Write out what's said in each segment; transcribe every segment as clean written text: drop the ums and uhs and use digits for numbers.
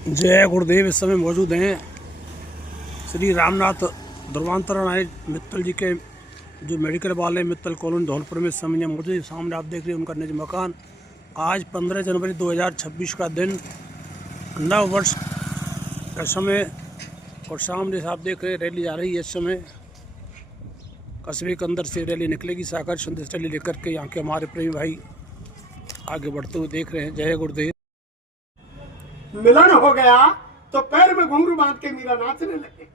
जय गुरुदेव। इस समय मौजूद हैं श्री रामनाथ ध्रुवांतरण मित्तल जी के जो मेडिकल वाले मित्तल कॉलोनी धौलपुर में इस समय मौजूद। सामने आप देख रहे हैं उनका निज मकान। आज 15 जनवरी 2026 का दिन, नव वर्ष का समय, और सामने से आप देख रहे हैं रैली जा रही है। इस समय कस्बे के अंदर से रैली निकलेगी, सागर संदेश रैली लेकर के। यहाँ के हमारे प्रेमी भाई आगे बढ़ते हुए देख रहे हैं। जय गुरुदेव। मिलन हो गया तो पैर में घुंघरू बांध के मीरा नाचने लगे।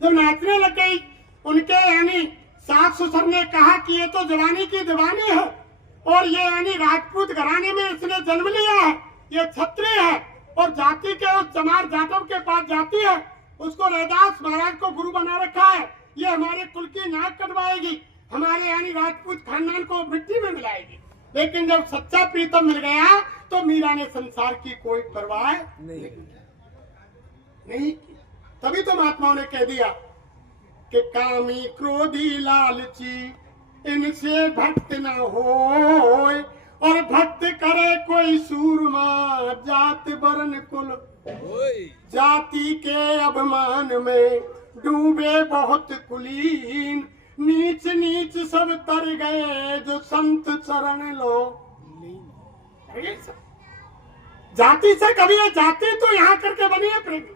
जब नाचने लग गई, उनके यानी सास ससुर ने कहा कि ये तो जवानी की दीवानी है और ये यानी राजपूत घराने में इसने जन्म लिया है, ये क्षत्रिय है और जाति के उस चमार जाटव के पास जाती है, उसको रैदास महाराज को गुरु बना रखा है। ये हमारे कुल की नाक कटवाएगी, हमारे यानी राजपूत खानदान को मिट्टी में मिलाएगी। लेकिन जब सच्चा प्रीतम मिल गया तो मीरा ने संसार की कोई परवाह नहीं की। तभी तो महात्माओं ने कह दिया कि कामी क्रोधी लालची इनसे भक्त न होय, और भक्त करे कोई सूरमा जात वर्ण कुल। जाति के अभिमान में डूबे बहुत कुलीन, नीच नीच सब तर गए जो संत चरण लो। जाति से कभी ये जाति तो यहाँ करके बनी है प्रेमी।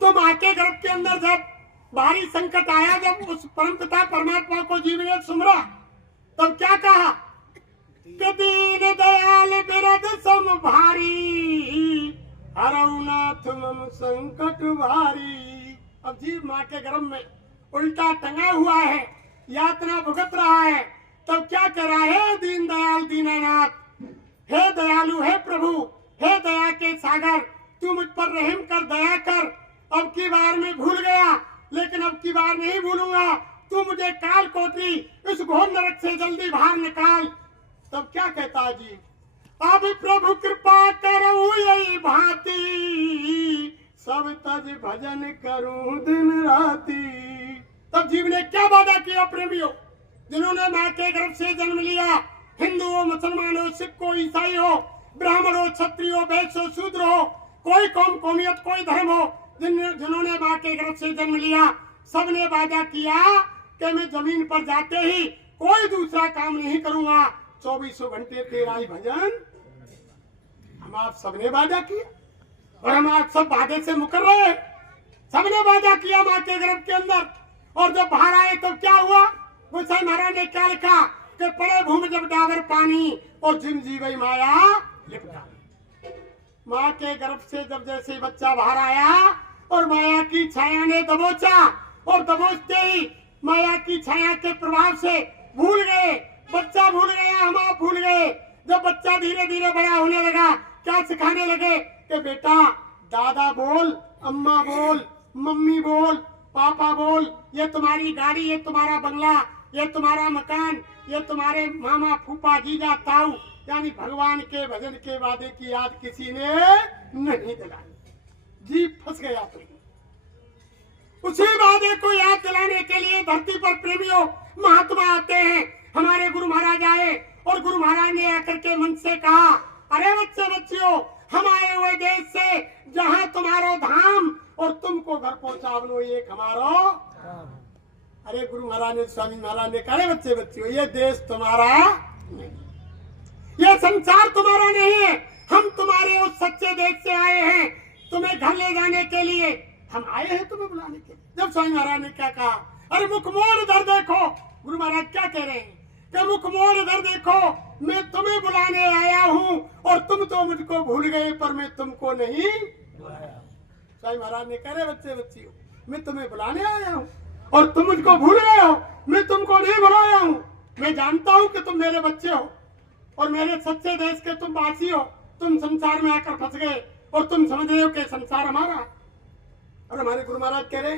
तो माँ के गर्भ के अंदर जब भारी संकट आया, जब उस परम पिता परमात्मा को जीव ने सुमरा, तब क्या कहा कि दीन दयाल बिरद सम भारी, हरउनाथ मम संकट भारी। अब जीव माँ के गर्भ में उल्टा टंगा हुआ है, यातना भुगत रहा है। तब क्या कर रहा है दीन दयाल दीनानाथ, हे दयालु, हे प्रभु, हे दया के सागर, तू मुझ पर रहम कर, दया कर। अब की बार मैं भूल गया, लेकिन अब की बार नहीं भूलूंगा। तू मुझे काल कोटरी इस घोर नरक से जल्दी बाहर निकाल। तब क्या कहता जी, अब प्रभु कृपा करूं यही भांति, सब तज भजन करूं दिन राती। तब जीव ने क्या वादा किया प्रेमियों, जिन्होंने माँ के गर्भ से जन्म लिया, हिंदू हो, मुसलमान हो, सिख हो, ईसाई हो, ब्राह्मण हो, क्षत्रिय हो, वैश्य हो, शूद्र हो, कोई कौम कौमियत कोई धर्म हो, जिन्होंने माँ के गर्भ से जन्म लिया, सबने वादा किया कि मैं जमीन पर जाते ही कोई दूसरा काम नहीं करूंगा, 24 घंटे तेरा ही भजन। हम आप सबने वादा किया और हम आज सब वादे से मुकर रहे हैं। सबने वादा किया माँ के गर्भ के अंदर, और जब बाहर आए तो क्या हुआ। गोसाई महाराज ने क्या लिखा कि पड़े भूमि जब डावर पानी, और जिम जी गई माया लिपटा। माँ के गर्भ से जब जैसे बच्चा बाहर आया और माया की छाया ने दबोचा, और दबोचते ही माया की छाया के प्रभाव से भूल गए, बच्चा भूल गया, हम आप भूल गए। जब बच्चा धीरे धीरे बड़ा होने लगा, क्या सिखाने लगे कि बेटा दादा बोल, अम्मा बोल, मम्मी बोल, पापा बोल, ये तुम्हारी गाड़ी, ये तुम्हारा बंगला, ये तुम्हारा मकान, ये तुम्हारे मामा फूफा जीजा ताऊ, यानी भगवान के भजन के वादे की याद किसी ने नहीं दिलाई। जी फंस गया प्रेमी। उसी वादे को याद दिलाने के लिए धरती पर प्रेमियों महात्मा आते हैं। हमारे गुरु महाराज आए और गुरु महाराज ने आकर के मन से कहा, अरे बच्चे बच्चियों, हम आए हुए देश से जहाँ तुम्हारो धाम और तुमको घर पहुंचा लो एक हमारो। अरे गुरु महाराज ने, स्वामी महाराज ने कहा, अरे बच्चे बच्चियों, ये देश तुम्हारा नहीं, ये संसार तुम्हारा नहीं है, हम तुम्हारे उस सच्चे देश से आए हैं, तुम्हें घर ले जाने के लिए हम आए हैं, तुम्हें बुलाने के लिए। जब स्वामी महाराज ने क्या कहा, अरे मुख मोड़ इधर देखो। गुरु महाराज क्या कह रहे हैं कि मुख मोड़ इधर देखो, मैं तुम्हें बुलाने आया हूँ और तुम तो मुझको भूल गए, पर मैं तुमको नहीं बुलाया। स्वामी महाराज ने कहा, बच्चे बच्चियों, मैं तुम्हें बुलाने आया हूँ और तुम मुझको भूल गए हो, मैं तुमको नहीं बुलाया हूँ। मैं जानता हूँ कि तुम मेरे बच्चे हो और मेरे सच्चे देश के तुम वासी हो। तुम संसार में आकर फंस गए और तुम समझ रहे हो कि संसार हमारा। और हमारे गुरु महाराज कह रहे,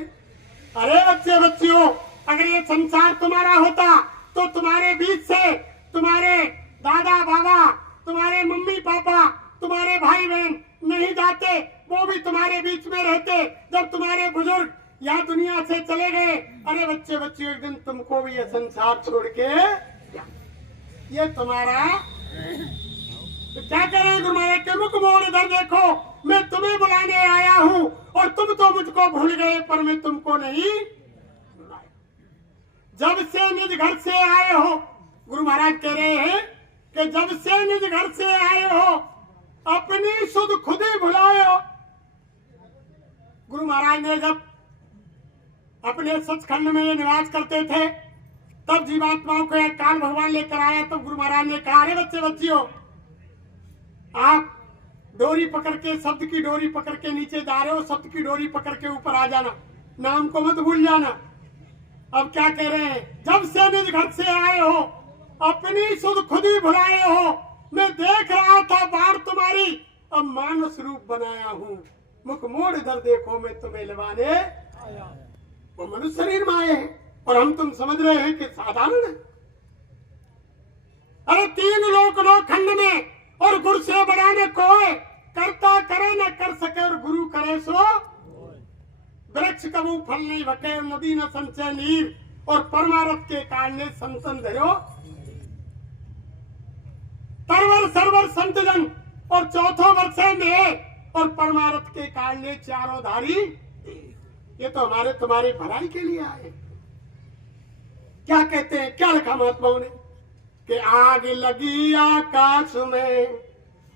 अरे बच्चे बच्चियों, अगर ये संसार तुम्हारा होता तो तुम्हारे बीच से तुम्हारे दादा बाबा, तुम्हारे मम्मी पापा, तुम्हारे भाई बहन नहीं जाते, वो भी तुम्हारे बीच में रहते। जब तुम्हारे बुजुर्ग यहाँ दुनिया से चले गए, अरे बच्चे बच्चियों, एक दिन तुमको भी ये संसार छोड़ के ये तुम्हारा। तो क्या करें गुरु महाराज के मुख मोड़ इधर देखो, मैं तुम्हें बुलाने आया हूं और तुम तो मुझको भूल गए पर मैं तुमको नहीं बुलाया। जब से निज घर से आए हो, गुरु महाराज कह रहे हैं कि जब से निज घर से आए हो अपनी सुध खुद ही भुलाए हो। गुरु महाराज ने जब अपने सचखंड में निवास करते थे तब जीवात्माओं को एक काल भगवान लेकर आया। तो गुरु महाराज ने कहा, अरे बच्चे बच्चियों, आप डोरी पकड़ के, शब्द की डोरी पकड़ के नीचे जा रहे हो, शब्द की डोरी पकड़ के ऊपर आ जाना, नाम को मत भूल जाना। अब क्या कह रहे हैं, जब से निज घर से आए हो अपनी सुध खुद ही भुलाए हो। मैं देख रहा था बाढ़ तुम्हारी, अब मानस रूप बनाया हूँ। मुख मोड़ इधर देखो मैं तुम्हें लवाने आया। वो मनुष्य शरीर में आए हैं और हम तुम समझ रहे हैं कि साधारण है। अरे 3 लोक लो खंड में और गुरु से बड़ा न कोई, करता करे न कर सके और गुरु करे सो। वृक्ष कबू फल नहीं भके, नदी न संचय नीर, और परमारथ के कारण ने संतन धरो। तरवर सरवर संत जन और चौथो वर्ष में, और परमारथ के कारण ने चारों धारी। ये तो हमारे तुम्हारे भलाई के लिए आए। क्या कहते हैं, क्या लिखा महात्माओं ने कि आग लगी आकाश में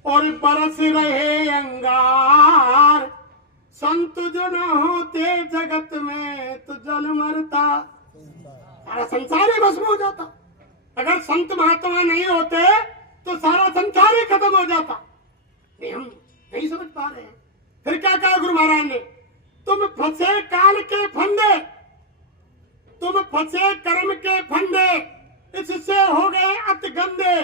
और बरस रहे अंगार, संत जो न होते जगत में तो जल मरता, सारा संसार ही भस्म हो जाता। अगर संत महात्मा नहीं होते तो सारा संसार ही खत्म हो जाता। नहीं, हम नहीं समझ पा रहे हैं। फिर क्या कहा गुरु महाराज ने, तुम फंसे काल के फंदे, तुम फंसे कर्म के फंदे, इससे हो गए अति गंदे,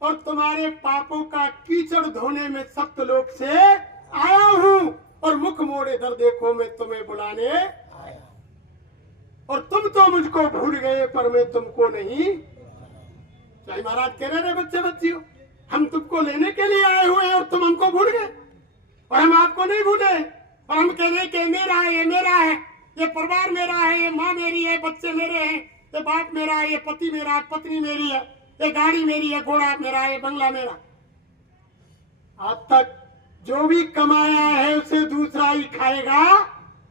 और तुम्हारे पापों का कीचड़ धोने में सप्तलोक से आया हूं, और मुख मोड़े इधर देखो मैं तुम्हें बुलाने आया। और तुम तो मुझको भूल गए पर मैं तुमको नहीं। चाहे महाराज कह रहे बच्चे बच्चियों, हम तुमको लेने के लिए आए हुए हैं और तुम हमको भूल गए, और हम आपको नहीं भूले। और हम कह रहे कि मेरा है, ये मेरा है, ये परिवार मेरा है, ये माँ मेरी है, बच्चे मेरे हैं, ये बाप मेरा है, ये पति मेरा है, पत्नी मेरी है, ये गाड़ी मेरी है, घोड़ा मेरा है, बंगला मेरा। आज तक जो भी कमाया है उसे दूसरा ही खाएगा,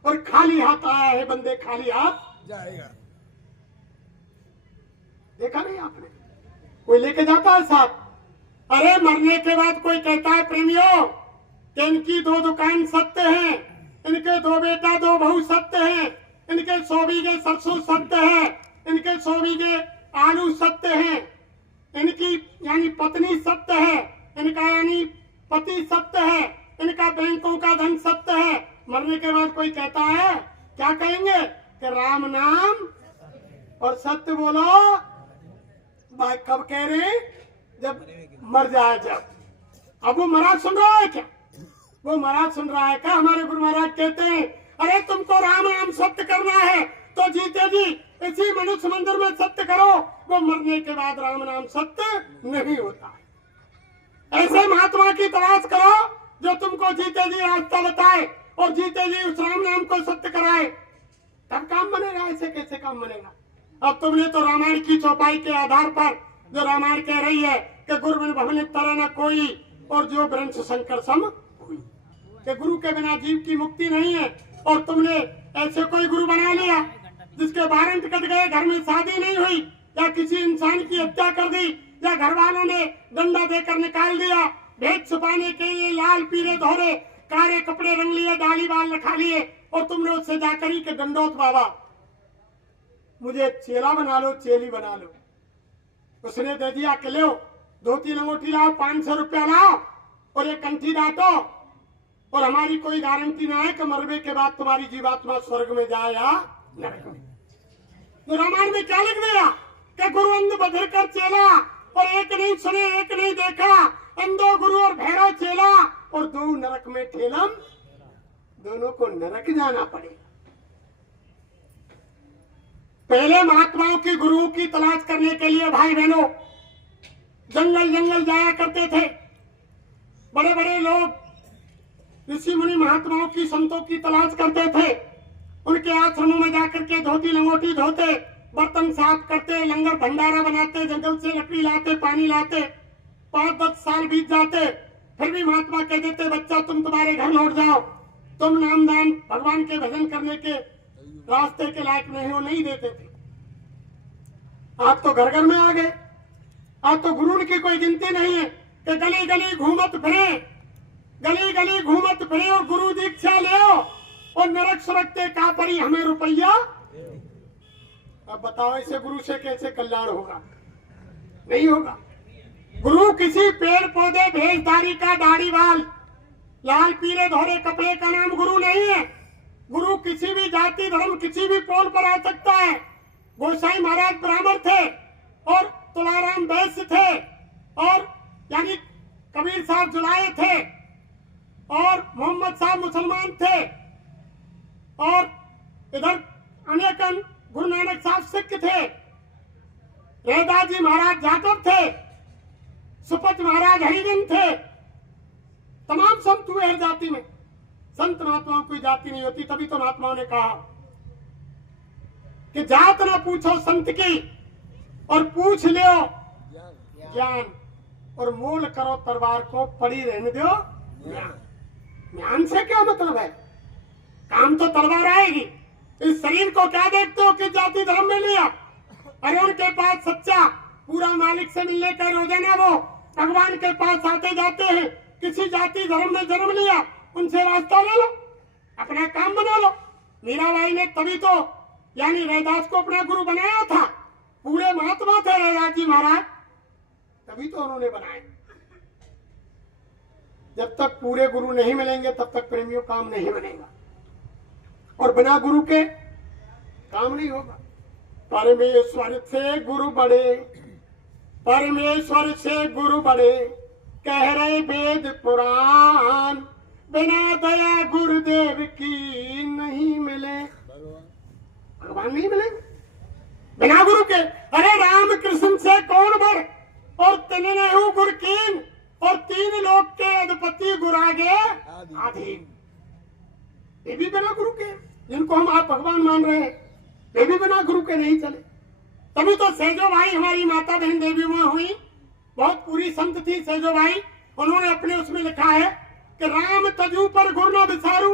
और खाली हाथ आया है बंदे खाली हाथ जाएगा। देखा नहीं आपने, कोई लेके जाता है साथ। अरे मरने के बाद कोई कहता है प्रेमियों कि इनकी 2 दुकान सत्य हैं, इनके 2 बेटा 2 बहू सत्य हैं, इनके 100 बीघे सरसों सत्य है, इनके 100 बीघे आलू सत्य हैं, इनकी यानी पत्नी सत्य है, इनका यानी पति सत्य है, इनका बैंकों का धन सत्य है। मरने के बाद कोई कहता है, क्या कहेंगे कि राम नाम और सत्य बोलो। भाई कब कह रहे, जब मर जाए। जब अब वो महाराज सुन रहा है क्या, वो महाराज सुन रहा है क्या? हमारे गुरु महाराज कहते हैं, अरे तुमको राम नाम सत्य करना है तो जीते जी इसी मनुष्य मंदिर में सत्य करो। वो मरने के बाद राम नाम सत्य नहीं होता। ऐसे महात्मा की तलाश करो जो तुमको जीते जी रास्ता बताए और जीते जी उस राम नाम को सत्य कराए, तब काम बनेगा। ऐसे कैसे काम बनेगा? अब तुमने तो रामायण की चौपाई के आधार पर, जो रामायण कह रही है कि गुरु बिन भवन तरह न कोई, और जो ब्रह्म शंकर सम हुई, कि गुरु के बिना जीव की मुक्ति नहीं है। और तुमने ऐसे कोई गुरु बना लिया जिसके वारंट कट गए, घर में शादी नहीं हुई, या किसी इंसान की हत्या कर दी, या घर वालों ने डंडा देकर निकाल दिया, भेद छुपाने के लिए लाल पीले धोरे काले कपड़े रंग लिए, डाली बाल रखा लिए, और तुमने उससे जाकर ही के दंडोत बाबा मुझे चेला बना लो, चेली बना लो। उसने दे दिया कि लो धोती लंगोटी लाओ, 500 रुपया लाओ और ये कंठी डांटो, और हमारी कोई गारंटी ना है कि मरने के बाद तुम्हारी जीवात्मा स्वर्ग में जाए या नरक में। तो रामायण में क्या लिख दिया कि गुरु अंध बधिर कर चेला, और एक नहीं सुने एक नहीं देखा, अंधो गुरु और भैरव चेला, और 2 नरक में ठेलम, दोनों को नरक जाना पड़ेगा। पहले महात्माओं की गुरुओं की तलाश करने के लिए भाई बहनों जंगल जंगल जाया करते थे। बड़े बड़े लोग ऋषि मुनि महात्माओं की संतों की तलाश करते थे। उनके आश्रमों में जाकर के धोती लंगोटी धोते, बर्तन साफ करते, लंगर भंडारा बनाते, जंगल से लकड़ी लाते, पानी लाते। 5-10 साल बीत जाते, फिर भी महात्मा कह देते बच्चा तुम तुम्हारे घर लौट जाओ, तुम नामदान भगवान के भजन करने के रास्ते के लायक नहीं हो, नहीं देते थे। आप तो घर घर में आ गए, आप तो गुरु की कोई गिनती नहीं है कि गली गली घूमत फिरे, गली गली घूमत फिरे और गुरु दीक्षा ले और नरक सुरखते का परी हमें रुपया। अब बताओ ऐसे गुरु से कैसे कल्याण होगा? नहीं होगा। गुरु किसी पेड़ पौधे भेषधारी का दाढ़ी वाल लाल पीले धोरे कपड़े का नाम गुरु नहीं है। गुरु किसी भी जाति धर्म किसी भी पोल पर आ सकता है। गोसाई महाराज ब्राह्मण थे और तुलाराम वैश्य थे और यानी कबीर साहब जुलाए थे और मोहम्मद साहब मुसलमान थे और इधर अनेक गुरु नानक साहब सिख थे, रैदास जी महाराज जाटव थे, सुपत महाराज हरिजन थे। तमाम संत हुए हर जाति में। संत महात्माओं की जाति नहीं होती। तभी तो महात्माओं ने कहा कि जात ना पूछो संत की और पूछ लो ज्ञान, और मोल करो तलवार को पड़ी रहने दो ज्ञान। ज्ञान से क्या मतलब है? काम तो तलवार आएगी। इस शरीर को क्या देखते हो कि जाति धर्म में लिया? अरे उनके पास सच्चा पूरा मालिक से मिलने का रोजाना वो भगवान के पास आते जाते हैं। किसी जाति धर्म में जन्म लिया, उनसे रास्ता ले लो, अपना काम बना लो। मीराबाई ने तभी तो यानी रैदास को अपना गुरु बनाया था। पूरे महात्मा थे रैदास जी महाराज, तभी तो उन्होंने बनाए। जब तक पूरे गुरु नहीं मिलेंगे तब तक प्रेमियों काम नहीं बनेगा, और बिना गुरु के काम नहीं होगा। परमेश्वर से गुरु बड़े, परमेश्वर से गुरु बड़े, कह रहे वेद पुराण, बिना दया गुरुदेव की नहीं मिले। भगवान नहीं मिलेंगे बिना गुरु के। अरे राम कृष्ण से कौन बड़, और तिन्ने हूँ गुरु कीन, और तीन लोग के अधिपति गुरु आगे आधीन। ये भी बिना गुरु के, जिनको हम आप भगवान मान रहे हैं, ये भी बिना गुरु के नहीं चले। तभी तो सेजो भाई हमारी माता बहन देवी में हुई, बहुत पूरी संत थी सेजो भाई। उन्होंने अपने उसमें लिखा है कि राम तजू पर गुरु न बिसारू,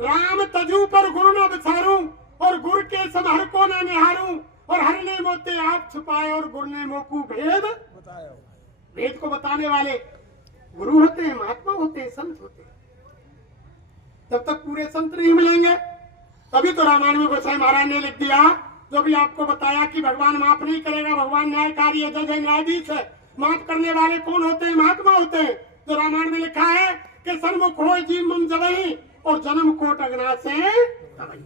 राम तजू पर गुरु न बिसारू, और गुरु के सब हर को न निहारू, और हर ने मोते आप छुपाए, और गुरु ने मोकू भेद बताया। वेद को बताने वाले गुरु होते हैं, महात्मा होते हैं, संत होते हैं। जब तक पूरे संत नहीं मिलेंगे, तभी तो रामायण में गोसाई महाराज ने लिख दिया, जो भी आपको बताया कि भगवान माफ नहीं करेगा, भगवान न्यायकारी है, जज है, न्यायाधीश है। माफ करने वाले कौन होते हैं? महात्मा होते हैं। जो रामायण में लिखा है कि सन्मुख हो जीव मम जबहि, और जन्म कोट अगना से तबहि।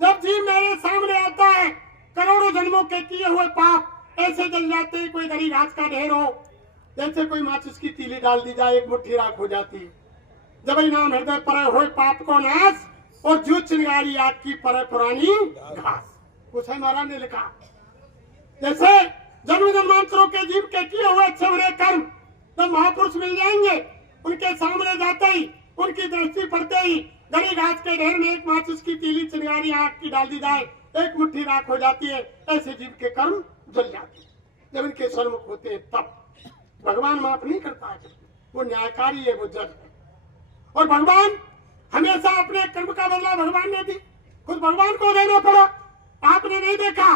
जब जीव मेरे सामने आता है, करोड़ों जन्मों के किए हुए पाप ऐसे जल जाते हैं, कोई गरी घास का ढेर हो, जैसे कोई माचिस की तीली डाल दी जाए, एक मुट्ठी राख हो जाती है। जब नाम हृदय पर हो पाप को नाश, और जो चिंगारी आग की पर पुरानी घास। गोसाई महाराज ने लिखा, जैसे जन्म जन्मांतरों के जीव के किए हुए अच्छे बुरे कर्म जब महापुरुष मिल जाएंगे, उनके सामने जाते ही, उनकी दृष्टि पड़ते ही, गरी घास के ढेर में एक माचिस की तीली चिंगारी आग की डाल दी जाए, एक मुट्ठी राख हो जाती है। ऐसे जीव के कर्म जल जाते हैं। जब इनके सन्मुख होते हैं तब भगवान माफ नहीं करता है, वो न्यायकारी है, वो जज है। और भगवान हमेशा अपने कर्म का बदला भगवान ने दी, खुद भगवान को देना पड़ा। आपने नहीं देखा,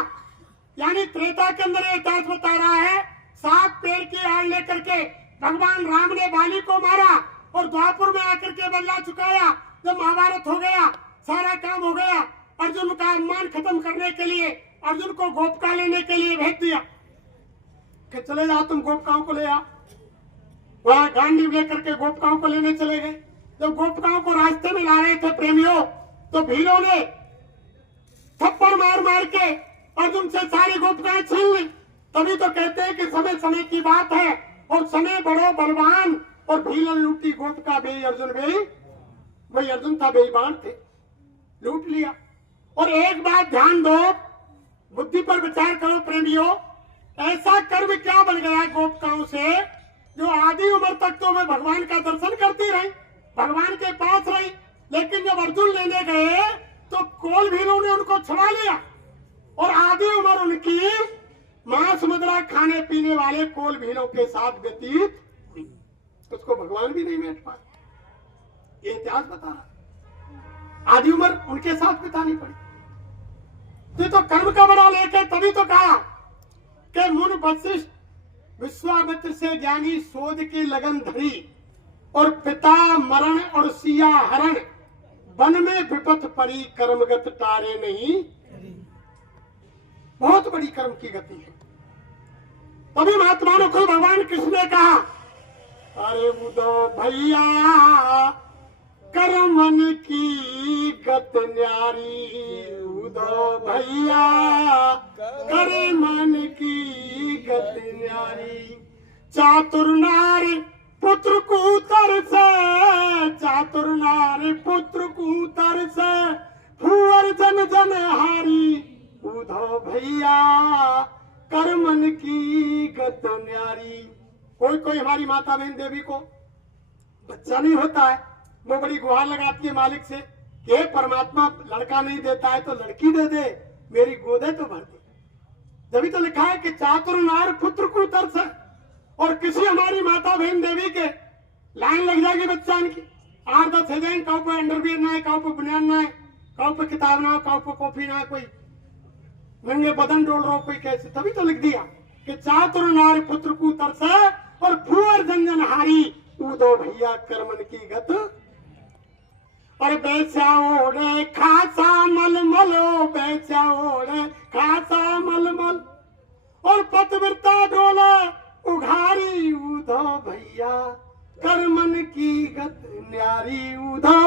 यानी त्रेता के अंदर ये इतिहास बता रहा है, 7 पेड़ की आड़ लेकर के भगवान राम ने बाली को मारा, और द्वापुर में आकर के बदला चुकाया। जब महाभारत हो गया, सारा काम हो गया, अर्जुन का अपमान खत्म करने के लिए अर्जुन को गोपिका लेने के लिए भेज दिया कि चले जाओ तुम गोपिकाओं को ले आओ। वहां गांडी लेकर के गोपिकाओं को लेने चले गए। जब गोपिकाओं को रास्ते में ला रहे थे प्रेमियों, तो भीलों ने थप्पड़ मार मार के अर्जुन से सारी गोपिकाएं छीन ली। तभी तो कहते हैं कि समय समय की बात है, और समय बड़ो बलवान, और भीलन लूटी गोपिका बेई अर्जुन बेई। वही अर्जुन था, बेईमान थे, लूट लिया। और एक बात ध्यान दो, बुद्धि पर विचार करो प्रेमियों, ऐसा कर्म क्या बन गया गोपिकाओं से, जो आधी उम्र तक तो वे भगवान का दर्शन करती रही, भगवान के पास रही, लेकिन जब अर्जुन लेने गए तो कोल भीलों ने उनको छुड़ा लिया, और आधी उम्र उनकी मांस मुद्रा खाने पीने वाले कोल भीलों के साथ व्यतीत हुई। उसको भगवान भी नहीं मेट पाए। ये इतिहास बता रहा। आधी उम्र उनके साथ बितानी पड़ी। तो कर्म का बड़ा लेके तभी तो कहा कि मुनि वशिष्ठ विश्वामित्र से ज्ञानी शोध की लगन धरी, और पिता मरण और सिया हरण, वन में विपत परी, कर्मगत तारे नहीं। बहुत बड़ी कर्म की गति है। तभी महात्माओं को भगवान कृष्ण ने कहा, अरे उदो भैया कर्मन की गत न्यारी, उदो भैया कर्मन की गत न्यारी। चातुर नारी पुत्र कूतर से, चातुर नारी पुत्र कूतर से, फुअर जन जन हारी, उधो भैया कर्मन की गत न्यारी। कोई कोई हमारी माता बहन देवी को बच्चा नहीं होता है, वो बड़ी गुहार लगाती है मालिक से कि परमात्मा लड़का नहीं देता है तो लड़की दे दे, मेरी गोदे तो भर दे। जब तो लिखा है कि चातुर नार पुत्र कूतर से, और किसी हमारी माता बहन देवी के लाइन लग जाएगी बच्चा इनकी, 8-10 है जाएंगे, काउ पे अंडरवियर ना है, काउ पे बनियान ना है, काउ पे किताब ना हो, काउ पे कॉफी ना है, कोई नंगे बदन डोल रहा हो, कोई कैसे। तभी तो लिख दिया कि चातुर नार पुत्र कूतर से, और फुअर जंजन हारी, उदो भैया कर्मन की गत। और बेचा ओढ़े खासा मलमलो, बेचा ओढ़े खासा मलमल, और पतिव्रता डोले उघारी, उधो भैया कर्मन की गत न्यारी, उधो।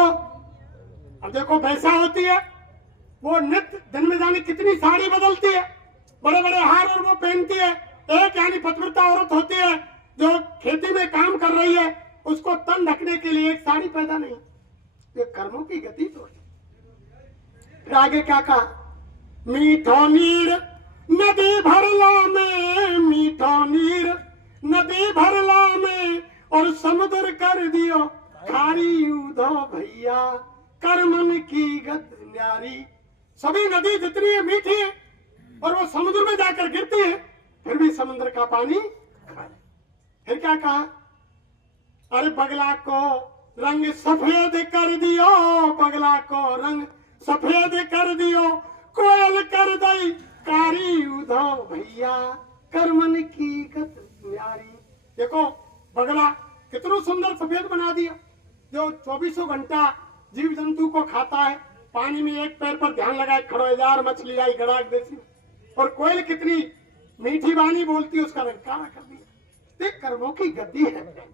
अब देखो भैंसा होती है, वो नित्य दिन में जाने कितनी साड़ी बदलती है, बड़े बड़े हार और वो पहनती है। एक यानी पतिव्रता औरत होती है जो खेती में काम कर रही है, उसको तन ढकने के लिए एक साड़ी पैदा नहीं। ये कर्मों की गति तो है। फिर आगे क्या कहा, मीठो नीर नदी भरला में, मीठो नीर नदी भरला में, और समुद्र कर दियो खारी, उधो भैया कर्मन की गत न्यारी। सभी नदी जितनी है मीठी है, और वो समुद्र में जाकर गिरती है, फिर भी समुद्र का पानी खारे। फिर क्या कहा, अरे बगला को रंग सफेद कर दियो, बगला को रंग सफेद कर दियो, कोयल कर दई कारी, उधो भैया कर्मन की गत न्यारी। देखो बगला कितना सुंदर सफेद बना दिया, जो 24 घंटा जीव जंतु को खाता है, पानी में एक पैर पर ध्यान लगाए खड़ो, यार मछली आई गड़ाक देसी। और कोयल कितनी मीठी वाणी बोलती है, उसका रंग काला कर दिया। देख कर्मों की गति है,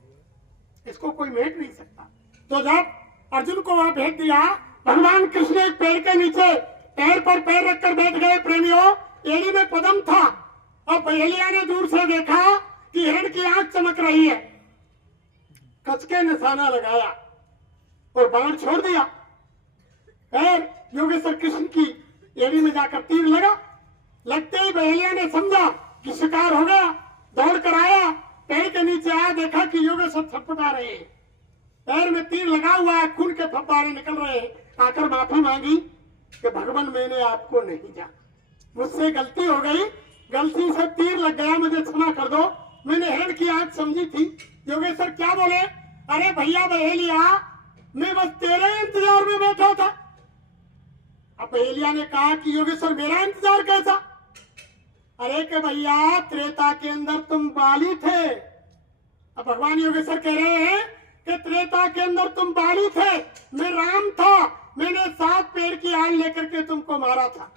इसको कोई मेट नहीं सकता। तो जब अर्जुन को वहां भेज दिया, भगवान कृष्ण एक पेड़ के नीचे पैर पर पैर रखकर बैठ गए। प्रेमियों, एड़ी में पदम था, और बहेलिया ने दूर से देखा कि हिरण की आंख चमक रही है, कस के निशाना लगाया और बाण छोड़ दिया। पैर योगेश्वर कृष्ण की एड़ी में जाकर तीर लगा। लगते ही बहेलिया ने समझा कि शिकार हो गया, दौड़ कर आया, पैर के नीचे आया, देखा कि योगेश्वर छटपटा रहे हैं, पैर में तीर लगा हुआ है, खून के फव्वारे निकल रहे हैं। आकर माफी मांगी कि भगवान मैंने आपको नहीं जाना, मुझसे गलती हो गई, गलती से तीर लग गया, मुझे क्षमा कर दो, मैंने हिरण की आंख समझी थी। योगेश्वर क्या बोले, अरे भैया बहेलिया, मैं बस तेरे इंतजार में बैठा था। अब बहेलिया ने कहा कि योगेश्वर मेरा इंतजार कैसा? अरे के भैया त्रेता के अंदर तुम बाली थे। अब भगवान योगेश्वर कह रहे हैं कि त्रेता के अंदर तुम बाली थे, मैं राम था, मैंने 7 पेड़ की आड़ लेकर के तुमको मारा था।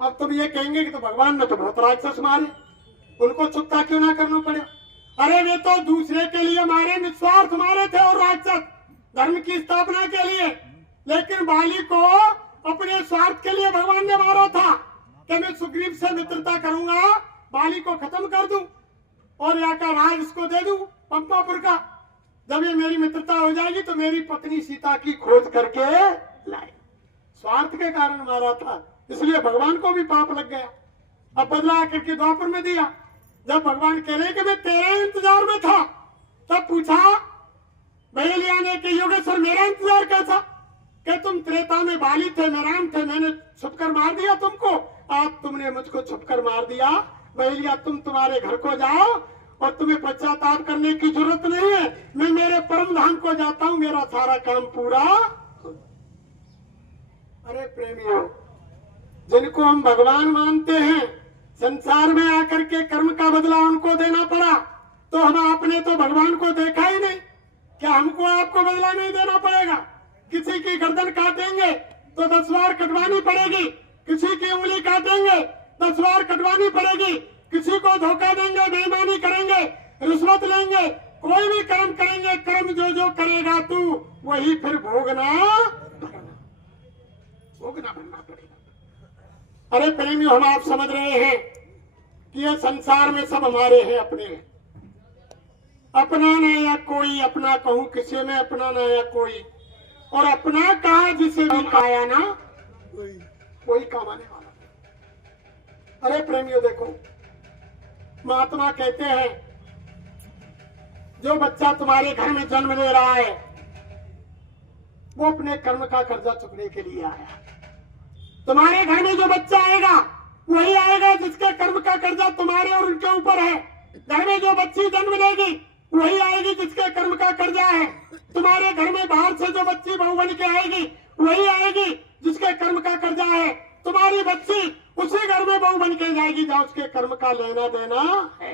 अब तुम ये कहेंगे कि तो भगवान ने तो बहुत राक्षस मारे, उनको चुकता क्यों ना करना पड़े? अरे वे तो दूसरे के लिए मारे, निस्वार्थ मारे थे, और राक्षस धर्म की स्थापना के लिए। लेकिन बाली को अपने स्वार्थ के लिए भगवान ने मारा था कि मैं सुग्रीव से मित्रता करूंगा, बाली को खत्म कर दूं और यहाँ का राज इसको दे दूं पंपापुर का। जब ये मेरी मित्रता हो जाएगी तो मेरी पत्नी सीता की खोज करके लाए। स्वार्थ के कारण मारा था, इसलिए भगवान को भी पाप लग गया। अब बदला आकर के द्वापर में दिया। जब भगवान कह रहे कि मैं तेरे इंतजार में था, तब पूछा बहेलिया ने कि योगेश्वर मेरा इंतजार कैसा? कि तुम त्रेता में बाली थे, मैं राम थे, मैंने छुपकर मार दिया तुमको, आज तुमने मुझको छुपकर मार दिया। बहेलिया तुम तुम्हारे घर को जाओ और तुम्हें पश्चाताप करने की जरूरत नहीं है। मैं मेरे परम धाम को जाता हूं, मेरा सारा काम पूरा। अरे प्रेमियों, जिनको हम भगवान मानते हैं, संसार में आकर के कर्म का बदला उनको देना पड़ा, तो हम आपने तो भगवान को देखा ही नहीं। क्या हमको आपको बदला नहीं देना पड़ेगा? किसी की गर्दन काटेंगे तो 10 बार कटवानी पड़ेगी, किसी की उंगली काटेंगे 10 बार कटवानी पड़ेगी, किसी को धोखा देंगे, बेईमानी करेंगे, रिश्वत लेंगे, कोई भी कर्म करेंगे, कर्म जो जो करेगा तू वही फिर भोगना बनना पड़ेगा। अरे प्रेमियों, हम आप समझ रहे हैं कि ये संसार में सब हमारे हैं, अपने हैं। अपना न या कोई अपना कहूं, किसी में अपना न या कोई, और अपना कहा जिसे भी खाया ना कोई कमाने वाला। अरे प्रेमियों देखो, महात्मा कहते हैं जो बच्चा तुम्हारे घर में जन्म ले रहा है वो अपने कर्म का कर्जा चुकने के लिए आया। तुम्हारे घर में जो बच्चा आएगा वही आएगा जिसके कर्म का कर्जा तुम्हारे और उनके ऊपर है। घर में जो बच्ची जन्म लेगी वही आएगी जिसके कर्म का कर्जा है। तुम्हारे घर में बाहर से जो बच्ची बहू बन के आएगी वही आएगी जिसके कर्म का कर्जा है। तुम्हारी बच्ची उसी घर में बहू बन के जाएगी जहां उसके कर्म का लेना देना है।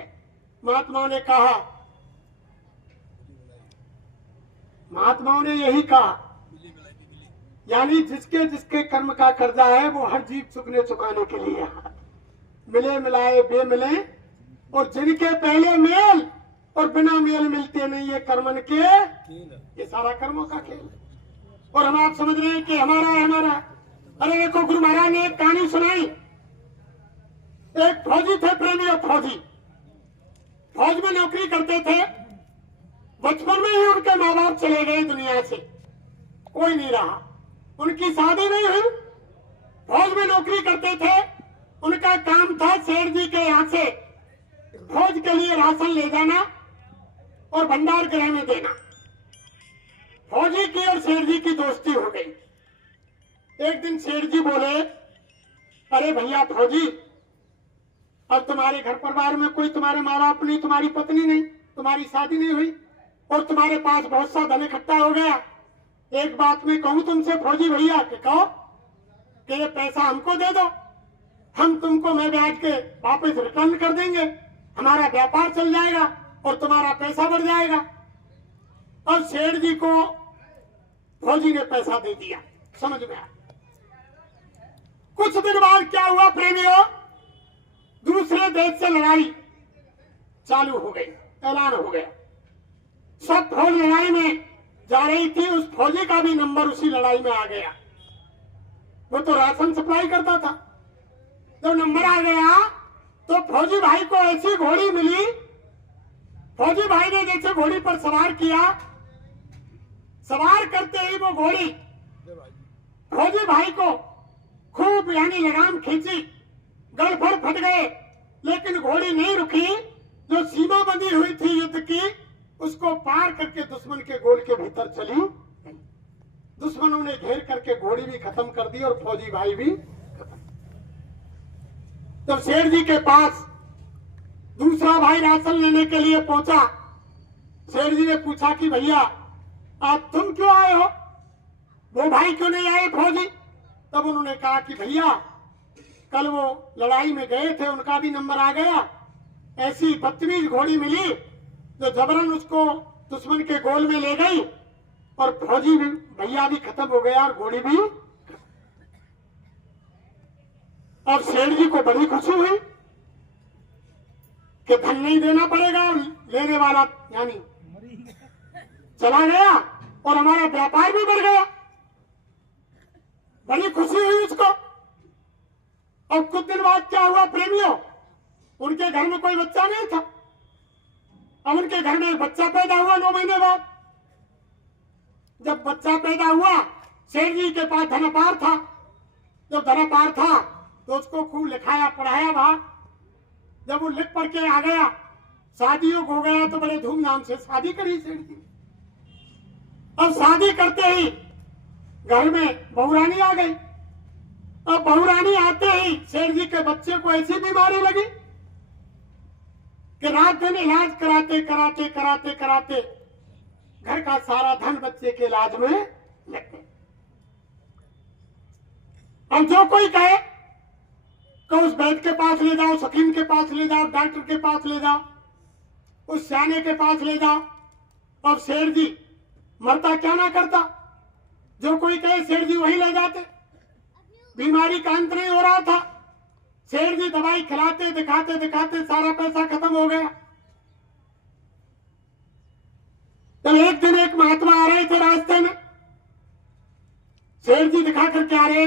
महात्माओं ने कहा, महात्माओं ने यही कहा, यानी जिसके जिसके कर्म का कर्जा है वो हर जीव चुकाने के लिए है। मिले मिलाए बेमिले, और जिनके पहले मेल और बिना मेल मिलते नहीं, ये कर्मन के ये सारा कर्मों का खेल है। और हम आप समझ रहे हैं कि हमारा है हमारा। अरे देखो, गुरु महाराज ने एक कहानी सुनाई। एक फौजी थे प्रेमी, और फौज में नौकरी करते थे। बचपन में ही उनके माँ बाप चले गए दुनिया से, कोई नहीं रहा, उनकी शादी नहीं हुई। फौज में नौकरी करते थे, उनका काम था सेठ जी के यहाँ से फौज के लिए राशन ले जाना और भंडार गृह में देना। फौजी की और सेठ जी की दोस्ती हो गई। एक दिन सेठ जी बोले, अरे भैया फौजी, अब तुम्हारे घर परिवार में कोई तुम्हारे माँ बाप नहीं, तुम्हारी पत्नी नहीं, तुम्हारी शादी नहीं हुई, और तुम्हारे पास बहुत सा धन इकट्ठा हो गया। एक बात मैं कहूं तुमसे फौजी भैया, कि कहो कि ये पैसा हमको दे दो, हम तुमको मैं ब्याज के वापस रिटर्न कर देंगे, हमारा व्यापार चल जाएगा और तुम्हारा पैसा बढ़ जाएगा। और सेठ जी को फौजी ने पैसा दे दिया। समझ में आया? कुछ दिन बाद क्या हुआ प्रेमियों, दूसरे देश से लड़ाई चालू हो गई, ऐलान हो गया। सब फौज लड़ाई में जा रही थी, उस फौजी का भी नंबर उसी लड़ाई में आ गया। वो तो राशन सप्लाई करता था। जब नंबर आ गया तो फौजी भाई को ऐसी घोड़ी मिली, फौजी भाई ने जैसे घोड़ी पर सवार किया, सवार करते ही वो घोड़ी फौजी भाई को खूब यानी लगाम खींची, गलफड़ फट गए, लेकिन घोड़ी नहीं रुकी। जो सीमा बंदी हुई थी युद्ध की, उसको पार करके दुश्मन के गोल के भीतर चली। दुश्मनों ने घेर करके घोड़ी भी खत्म कर दी और फौजी भाई भी खत्म। तब सेठ जी के पास दूसरा भाई राशन लेने के लिए पहुंचा। सेठ जी ने पूछा कि भैया आप तुम क्यों आए हो, वो भाई क्यों नहीं आए फौजी? तब उन्होंने कहा कि भैया कल वो लड़ाई में गए थे, उनका भी नंबर आ गया, ऐसी बदतमीज घोड़ी मिली जो जबरन उसको दुश्मन के गोल में ले गई, और फौजी भी भैया भी खत्म हो गया और घोड़ी भी। अब सेठ जी को बड़ी खुशी हुई कि धन नहीं देना पड़ेगा, लेने वाला यानी चला गया और हमारा व्यापार भी बढ़ गया। बड़ी खुशी हुई उसको। और कुछ दिन बाद क्या हुआ प्रेमियों, उनके घर में कोई बच्चा नहीं था। अब उनके घर में एक बच्चा पैदा हुआ 9 महीने बाद। जब बच्चा पैदा हुआ, सेठ जी के पास धन अपार था। जब धन अपार था तो उसको खूब लिखाया पढ़ाया बाहर। जब वो लिख पढ़ के आ गया, शादियों हो गया, तो बड़े धूमधाम से शादी करी सेठ जी। अब शादी करते ही घर में बहुरानी आ गई। अब बहुरानी आते ही सेठ जी के बच्चे को ऐसी बीमारी लगी कि रात दिन इलाज कराते कराते कराते कराते घर का सारा धन बच्चे के इलाज में लग गया। अब जो कोई कहे कि उस वैद्य के पास ले जाओ, हकीम के पास ले जाओ, डॉक्टर के पास ले जाओ, उस सियाने के पास ले जाओ, अब सेठ जी मरता क्या ना करता, जो कोई कहे सेठ जी वही ले जाते। बीमारी का अंत नहीं हो रहा था, सेठ जी दवाई खिलाते दिखाते दिखाते सारा पैसा खत्म हो गया। तो एक दिन एक महात्मा आ रहे थे रास्ते में, सेठ जी दिखा करके आ रहे,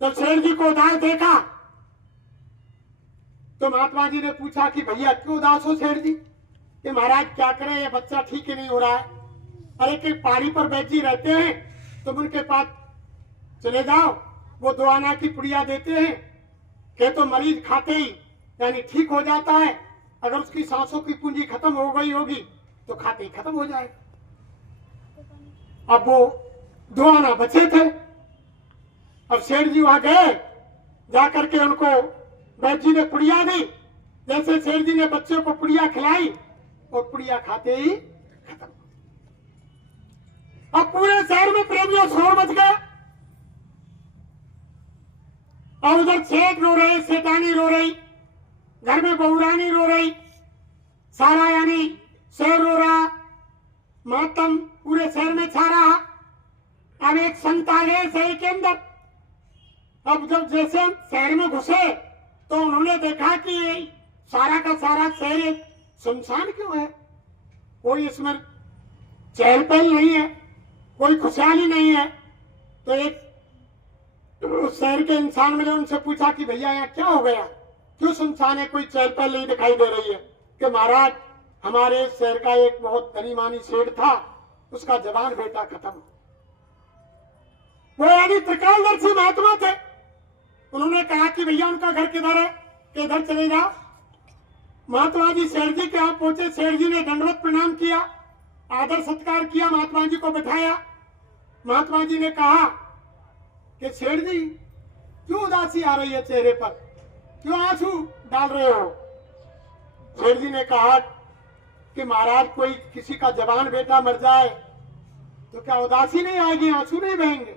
तो सेठ जी को उदास देखा तो महात्मा जी ने पूछा कि भैया क्यों उदास हो सेठ जी? कि महाराज क्या करें, ये बच्चा ठीक ही नहीं हो रहा है। अरे कि पहाड़ी पर वैद्य जी रहते हैं, तुम उनके पास चले जाओ, वो 2 आना की पुड़िया देते हैं कि तो मरीज खाते ही यानी ठीक हो जाता है, अगर उसकी सांसों की पूंजी खत्म हो गई होगी तो खाते ही खत्म हो जाए। अब वो 2 आना बचे थे। अब सेठ जी वहां गए, जाकर के उनको वैद्य जी ने पुड़िया दी। जैसे सेठ जी ने बच्चे को पुड़िया खिलाई और पुड़िया खाते ही खत्म। अब पूरे शहर में प्रेमियों शोर मच गया, और उधर सेठ रो रहे, सेठानी रो रही, घर में बहुरानी रो रही, सारा यानी शहर रो रहा, मातम पूरे शहर में छा रहा। अब एक संत आ गए शहर के अंदर। अब जब जैसे शहर में घुसे तो उन्होंने देखा कि ये सारा का सारा शहर एक सुनसान क्यों है, कोई इसमें चहल पहल नहीं है, कोई खुशहाली नहीं है। तो एक उस शहर के इंसान मिले, उनसे पूछा कि भैया यहाँ क्या हो गया, क्यों सुनसान है, कोई चहल पहल नहीं दिखाई दे रही है? कि महाराज हमारे शहर का एक बहुत धनीमानी सेठ था, उसका जवान बेटा खत्म। वो यानी त्रिकालदर्शी महात्मा थे। उन्होंने कहा कि भैया उनका घर किधर है, कि इधर चले जाओ। महात्मा जी सेठ जी के यहाँ पहुंचे, सेठ जी ने दंडवत प्रणाम किया, आदर सत्कार किया, महात्मा जी को बिठाया। महात्मा जी ने कहा कि सेठ जी क्यों उदासी आ रही है चेहरे पर, क्यों आंसू डाल रहे हो? सेठ जी ने कहा कि महाराज कोई किसी का जवान बेटा मर जाए तो क्या उदासी नहीं आएगी, आंसू नहीं बहेंगे?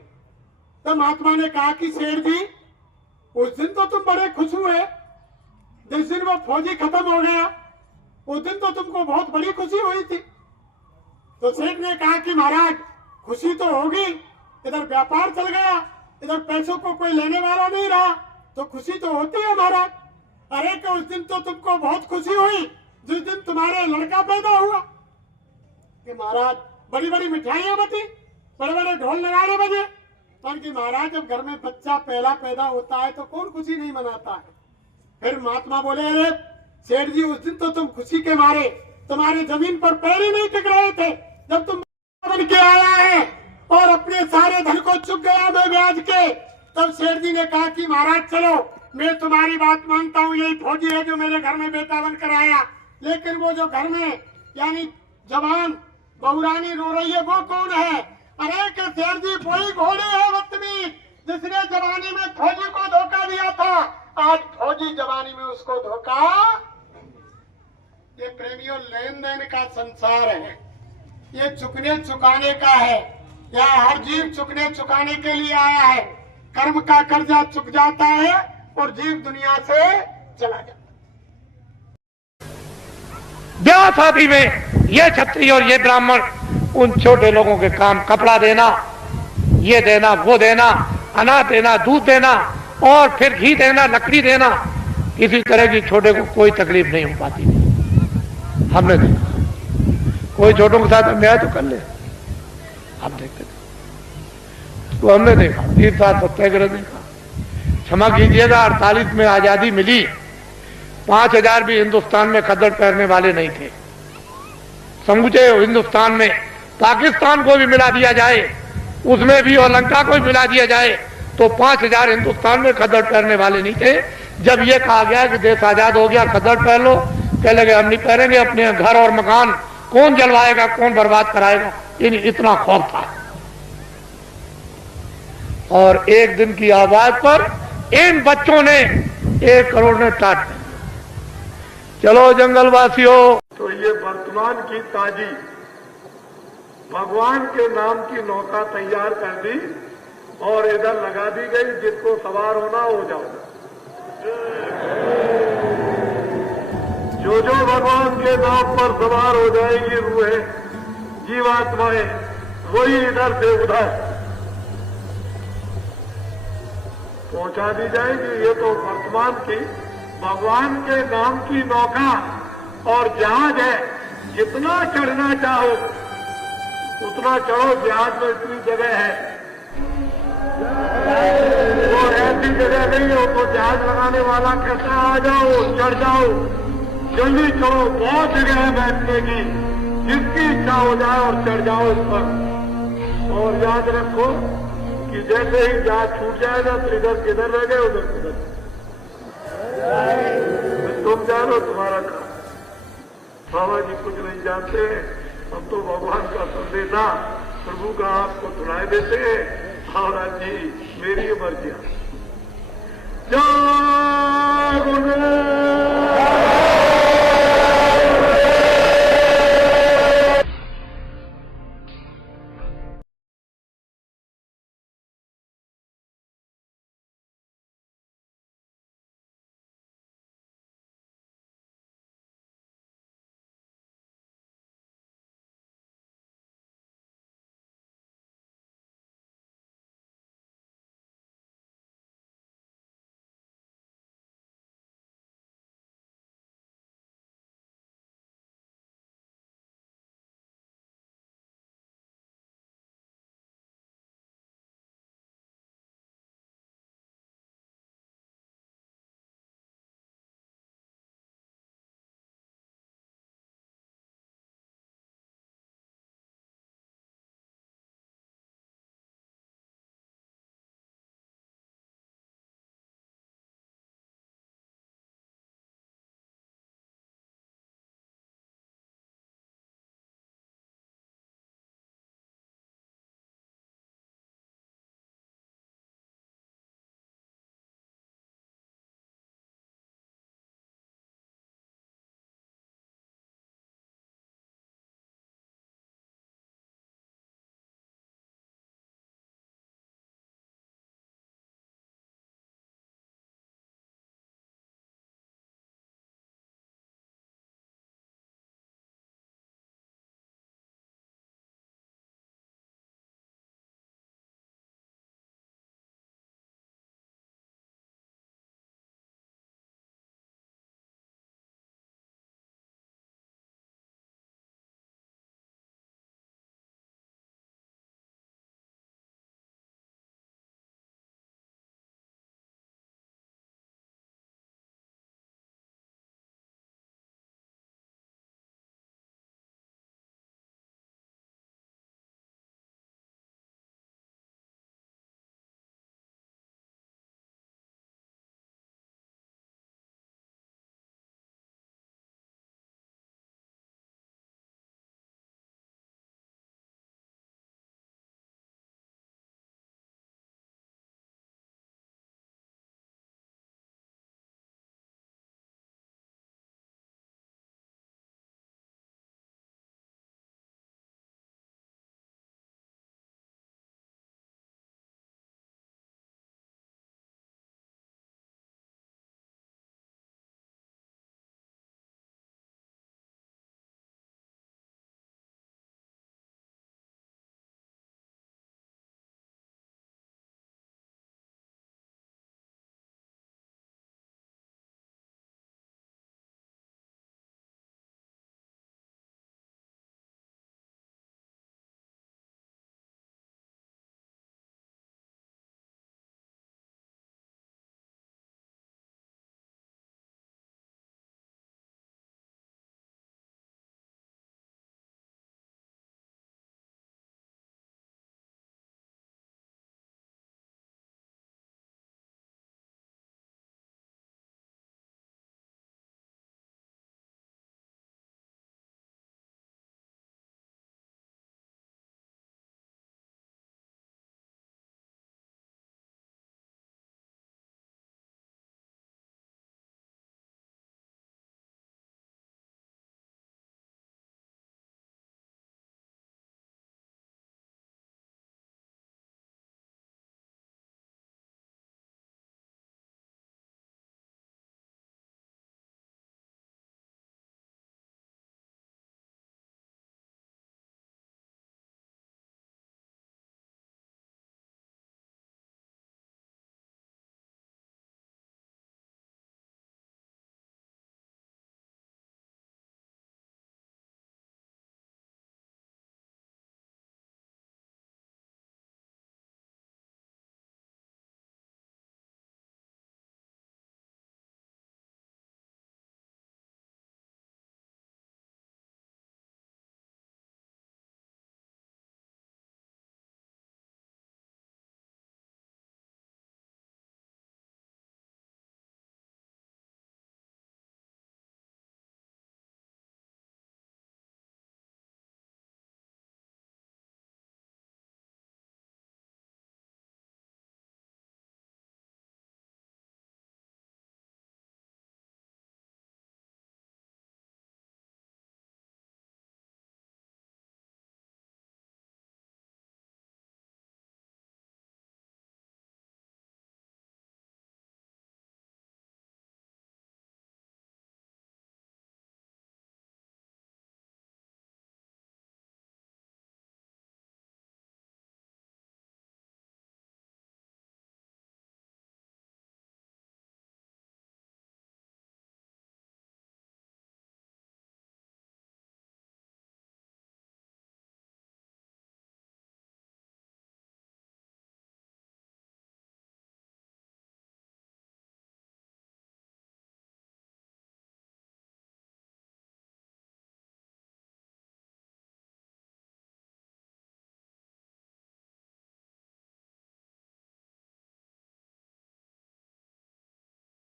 तो महात्मा ने कहा कि सेठ जी उस दिन तो तुम बड़े खुश हुए, जिस दिन वो फौजी खत्म हो गया उस दिन तो तुमको बहुत बड़ी खुशी हुई थी। तो सेठ ने कहा कि महाराज खुशी तो होगी, इधर व्यापार चल गया, इधर पैसों को कोई लेने वाला नहीं रहा, तो खुशी तो होती है महाराज। अरे कि उस दिन तो तुमको बहुत खुशी हुई जिस दिन तुम्हारे लड़का पैदा हुआ। कि महाराज बड़ी बड़ी मिठाइयां बटी, बड़े बड़े ढोल नगाड़े बजे, पर कि महाराज जब घर में बच्चा पहला पैदा होता है तो कौन खुशी नहीं मनाता है? फिर महात्मा बोले अरे सेठ जी उस दिन तो तुम खुशी के मारे तुम्हारे जमीन पर पैर ही नहीं टिक रहे थे, जब तुम बन के आया है और अपने सारे धन को चुक गया मैं ब्याज के। तब सेठ जी ने कहा कि महाराज चलो मैं तुम्हारी बात मानता हूँ, यही फौजी है जो मेरे घर में बेटा बनकर आया, लेकिन वो जो घर में यानी जवान बहुरानी रो रही है वो कौन है? अरे कि सेठ जी वही घोड़े है बदतमीज जिसने जवानी में फौजी को धोखा दिया था, आज फौजी जवानी में उसको धोखा। ये प्रेमियों लेन देन का संसार है, ये चुकने चुकाने का है। यहाँ हर जीव चुकने चुकाने के लिए आया है। कर्म का कर्जा चुक जाता है और जीव दुनिया से चला जाता है। ब्याह शादी में ये क्षत्रिय और ये ब्राह्मण उन छोटे लोगों के काम कपड़ा देना, ये देना, वो देना, अनाज देना, दूध देना और फिर घी देना, लकड़ी देना, किसी तरह की छोटे को कोई तकलीफ नहीं हो पाती थी। हमने देखा कोई छोटों के साथ अन्याय तो कर ले, हम देखते थे तो हमने देखा 3 साल सत्याग्रह देखा। क्षमा कीजिएगा 48 में आजादी मिली, 5000 भी हिंदुस्तान में खद्दर पहनने वाले नहीं थे। समूचे हिंदुस्तान में पाकिस्तान को भी मिला दिया जाए, उसमें भी और लंका को भी मिला दिया जाए तो 5000 हिंदुस्तान में खद्दर पहनने वाले नहीं थे। जब ये कहा गया कि देश आजाद हो गया खद्दर पहन लो, कह लगे हम नहीं पहनेंगे, अपने घर और मकान कौन जलवाएगा, कौन बर्बाद कराएगा, इतना खौफ था। और एक दिन की आवाज पर इन बच्चों ने 1 करोड़ ने टाट चलो जंगलवासियों। तो ये वर्तमान की ताजी भगवान के नाम की नौका तैयार कर दी और इधर लगा दी गई, जिसको सवार होना हो जाओ। जो जो भगवान के नाम पर सवार हो जाएगी रूहें, जीवात्माएं, वही इधर से उधर पहुंचा दी जाएगी। ये तो वर्तमान की भगवान के नाम की नौका और जहाज है। जितना चढ़ना चाहो उतना चढ़ो, जहाज में इतनी जगह है। वो ऐसी जगह नहीं हो तो जहाज लगाने वाला कहता आ जाओ, चढ़ जाओ, जल्दी चढ़ो, बहुत जगह है बैठने की, जिसकी इच्छा हो जाए और चढ़ जाओ इस पर। और याद रखो कि जैसे ही जहाज छूट जाएगा तो इधर किधर रह गए, उधर किधर। तुम जानो तुम्हारा काम। बाबा जी कुछ नहीं जानते, हम तो भगवान का संदेशा प्रभु का आपको सुनाए देते हैं। और जी मेरी मर्जियां।